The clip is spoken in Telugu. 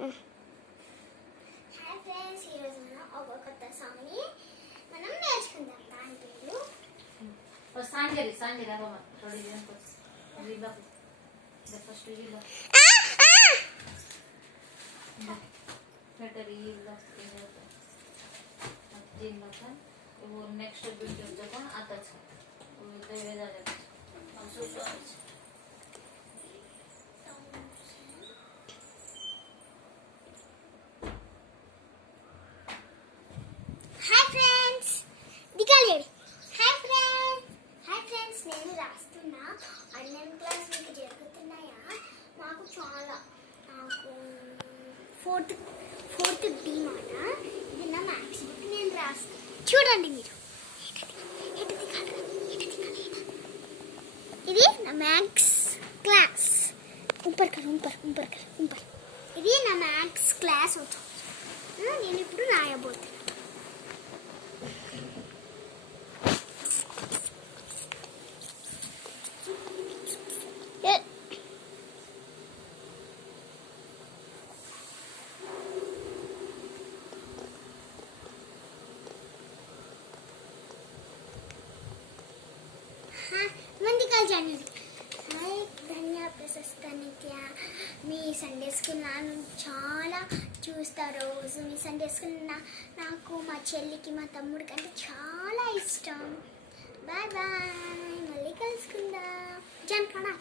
హాయ్ ఫ్రెండ్స్, ఈరోజు మనం ఒక కొత్త సాంగ్ని మనం నేర్చుకుందాం. దాని పేరు सांगेरी सांगेरी अब मत थोड़ी देर को Riba the first Riba better Riba तीन बता वो नेक्स्ट वीडियो जब आता है वो तो ये जा जाता हम सोचो హాయ్ ఫ్రెండ్స్ దిగాలి. హాయ్ ఫ్రెండ్స్, నేను రాస్తున్నా. ఆన్లైన్ క్లాస్ మీకు జరుగుతున్నాయా? నాకు ఫోర్త్ డి మాట. ఇది నా మ్యాథ్స్ బుక్. నేను రాస్తాను, చూడండి మీరు. ఇది నా మ్యాథ్స్ క్లాస్. ऊपर कर. ఇది నా మ్యాథ్స్ క్లాస్ అవుతుంది. నేను ఇప్పుడు రాయబోతున్నాను. मंदिकाल जाने हाय धन्या प्रशस्तनित्य మీ సండే స్కూల్ నన్ను చాలా చూస్తారు. రోజు మీ సండే స్కూల్ నాకు మా చెల్లికి మా తమ్ముడికి అంటే చాలా ఇష్టం. బాయ్ బాయ్, మళ్ళీ కలుసుకుందాం. జన్ కన్నా